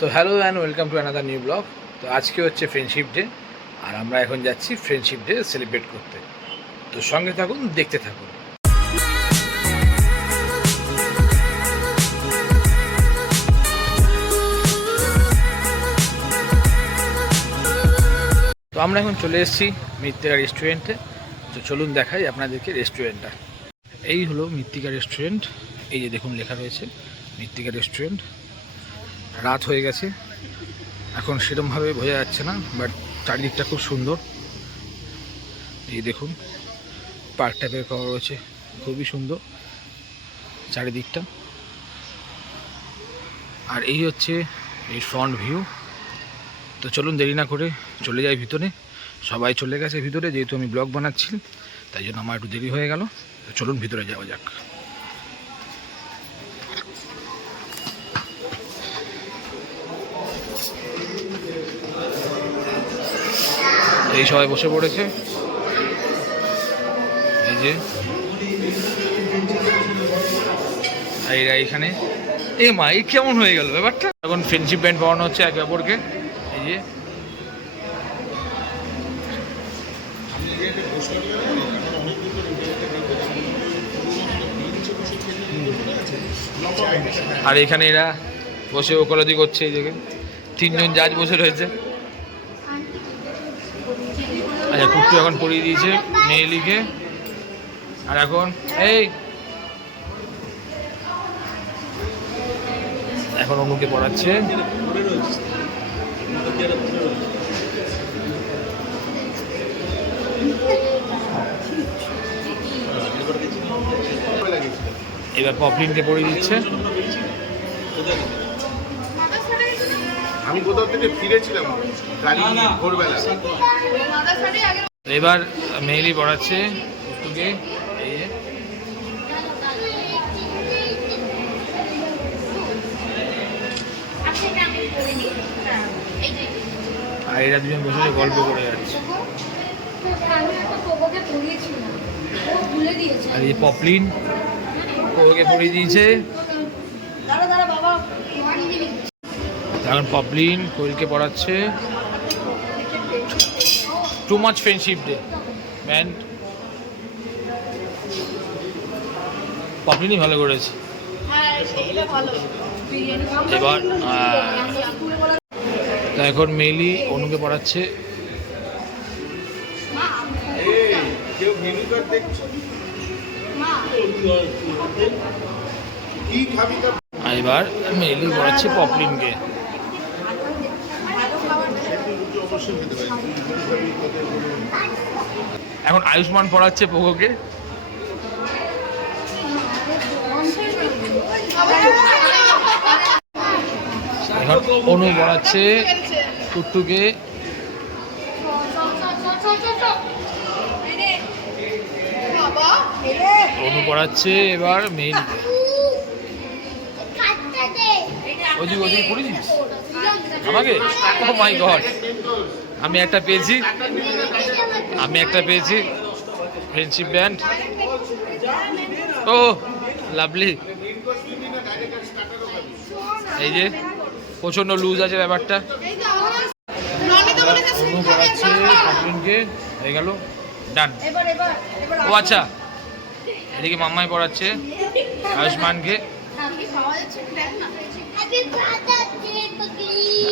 তো hello and welcome to another new blog. তো আজকে হচ্ছে ফ্রেন্ডশিপ ডে, আর আমরা এখন যাচ্ছি ফ্রেন্ডশিপ ডে সেলিব্রেট করতে। তো সঙ্গে থাকুন, দেখতে থাকুন। তো আমরা এখন চলে এসেছি মৃত্তিকা রেস্টুরেন্টে। তো চলুন দেখাই আপনাদেরকে রেস্টুরেন্টটা। এই হলো মৃত্তিকা রেস্টুরেন্ট। এই যে দেখুন লেখা রয়েছে মৃত্তিকা রেস্টুরেন্ট। রাত হয়ে গেছে, এখন সেরকমভাবে বোঝা যাচ্ছে না, বাট চারিদিকটা খুব সুন্দর। এই দেখুন পার্ক টাইপের করা রয়েছে, খুবই সুন্দর চারিদিকটা। আর এই হচ্ছে এই ফ্রন্ট ভিউ। তো চলুন দেরি না করে চলে যাই ভিতরে। সবাই চলে গেছে ভিতরে, যেহেতু আমি ব্লগ বানাচ্ছি তাই জন্য আমার একটু দেরি হয়ে গেল। তো চলুন ভিতরে যাওয়া যাক। এই সবাই বসে পড়েছে, এই যে এরা এখানে। এ মা, এই কেমন হয়ে গেল ব্যাপারটা। এখন ফ্রেন্ডশিপ ব্যান্ড পাওয়ানো হচ্ছে একে অপরকে। এই যে আর এখানে এরা বসে ওকালতি করছে। এই জায়গায় তিনজন জাজ বসে রয়েছে। আচ্ছা, কুট্টু এখন পড়িয়ে দিয়েছে মেয়েলিকে। আর এখন এখন অনুকে পড়াচ্ছে। এবার পপলিনকে পড়িয়ে দিচ্ছে। আমি কোথাও থেকে ফিরেছিলাম ভোরবেলা। এবার মেয়েলি পড়াচ্ছে কুট্টুকে। আর এরা দুজন বসে গল্প করে যাচ্ছে। আর এই পপলিন ওকে পড়িয়ে দিয়েছে। এখন পপলিন কোয়েলকে পড়াচ্ছে। Too much friendship day man. পপলিনই ভালো করেছে। এবার এখন মেইলি অনুকে পড়াচ্ছে। এবার মেইলি পড়াচ্ছে পপলিনকে। এখন আয়ুষ্মান পড়াচ্ছে পোগোকে। এখন অনু পড়াচ্ছে কুট্টুকে। অনু পড়াচ্ছে এবার মেইলকে। ওদিকে ওদিকে পড়েছিস আমাকে? ও মাই গড, আমি একটা পেয়েছি ফ্রেন্ডশিপ ব্যান্ড। ও লাভলি। এই যে প্রচন্ড লুজ আছে ব্যাপারটা। অনু পড়াচ্ছে পপলিনকে, হয়ে গেল ডান। ও আচ্ছা, এদিকে মাম্মাই পড়াচ্ছে আয়ুষ্মানকে।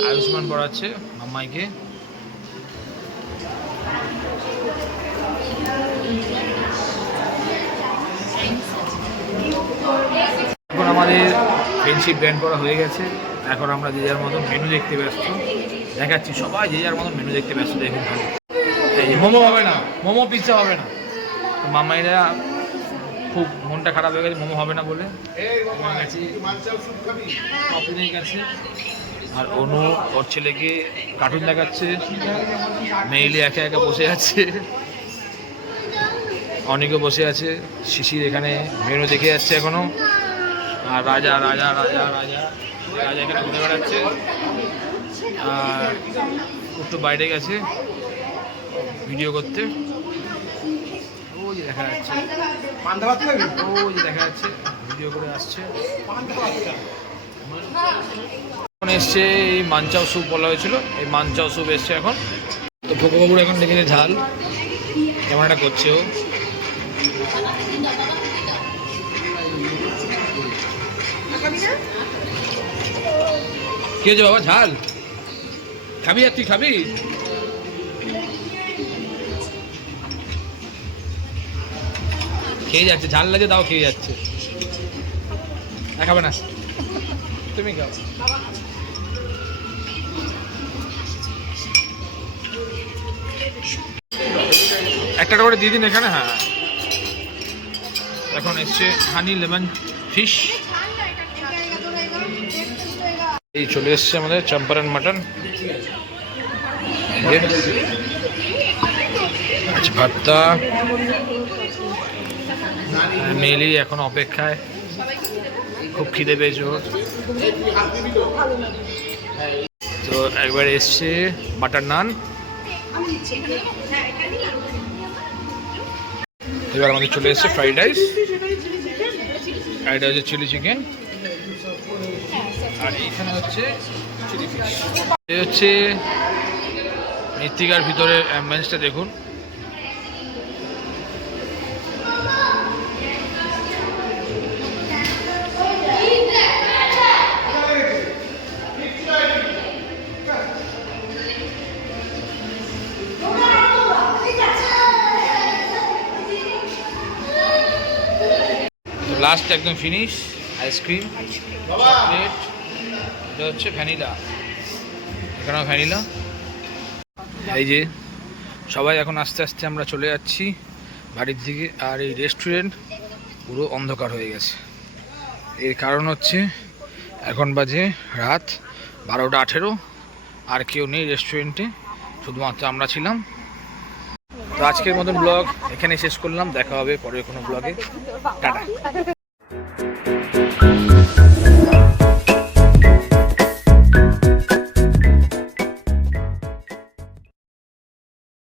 আয়ুষ্মান পড়াচ্ছে মাম্মাইকে। এখন আমাদের ফ্রেন্ডশিপ ব্যান্ড করা হয়ে গেছে। এখন আমরা যে যার মতন মেনু দেখতে ব্যস্ত। দেখাচ্ছি, সবাই যে যার মতন মেনু দেখতে ব্যস্ত। দেখুন ভালো, এই মোমো হবে না, মোমো পিৎজা হবে না। তো মামাইরা খুব মনটা খারাপ হয়ে গেছে মোমো হবে না বলে। গেছে আর অনু ওর ছেলেকে কার্টুন দেখাচ্ছে। মেইলি একা একা বসে আছে, অনেকে বসে আছে। শিশির এখানে মেনু দেখে যাচ্ছে এখনো। আর রাজা রাজা রাজা রাজা রাজা এখানে ঘুরে বেড়াচ্ছে। আর একটু বাইরে গেছে ভিডিও করতে। ওই যে দেখা যাচ্ছে, ওই যে দেখা যাচ্ছে ভিডিও করে আসছে। এখন এসছে এই মানচাও স্যুপ বলা হয়েছিল, এই মানচাও স্যুপ এসছে এখন। তো খোকাবাবুর এখন দেখেছে ঝাল, ক্যামেরাটা করছে ও। কে যে বাবা ঝাল খাবি? আর তুই খাবি? খেয়ে যাচ্ছে, ঝাল লাগে তাও খেয়ে যাচ্ছে। খাবে না? তুমি খাও। একটা করে দিয়ে দিন এখানে। হ্যাঁ, এখন এসছে হানি লেমন ফিশ। এই চলে এসছে আমাদের চম্পারন মাটন। আচ্ছা, ভাতটা মেলি এখন অপেক্ষায়, খুব খিদে পেয়েছে ওর। তো একবার এসছে বাটার নান। এবার আমাদের চলে এসছে ফ্রাইড রাইস, এটা হচ্ছে চিলি চিকেন, আর এইখানে হচ্ছে চিলি ফিশ। এই হচ্ছে মৃত্তিকার ভিতরে অ্যাম্বিয়েন্সটা দেখুন। লাস্ট একদম ফিনিশ, আইসক্রিম, চকলেট, এটা হচ্ছে ভ্যানিলা, এখানেও ভ্যানিলা। এই যে সবাই এখন আস্তে আস্তে আমরা চলে যাচ্ছি বাড়ির দিকে। আর এই রেস্টুরেন্ট পুরো অন্ধকার হয়ে গেছে। এর কারণ হচ্ছে এখন বাজে রাত 12:18, আর কেউ নেই রেস্টুরেন্টে, শুধুমাত্র আমরা ছিলাম। তো আজকের মতন ব্লগ এখানে শেষ করলাম, দেখা হবে পরের কোনো ব্লগে। টাটা।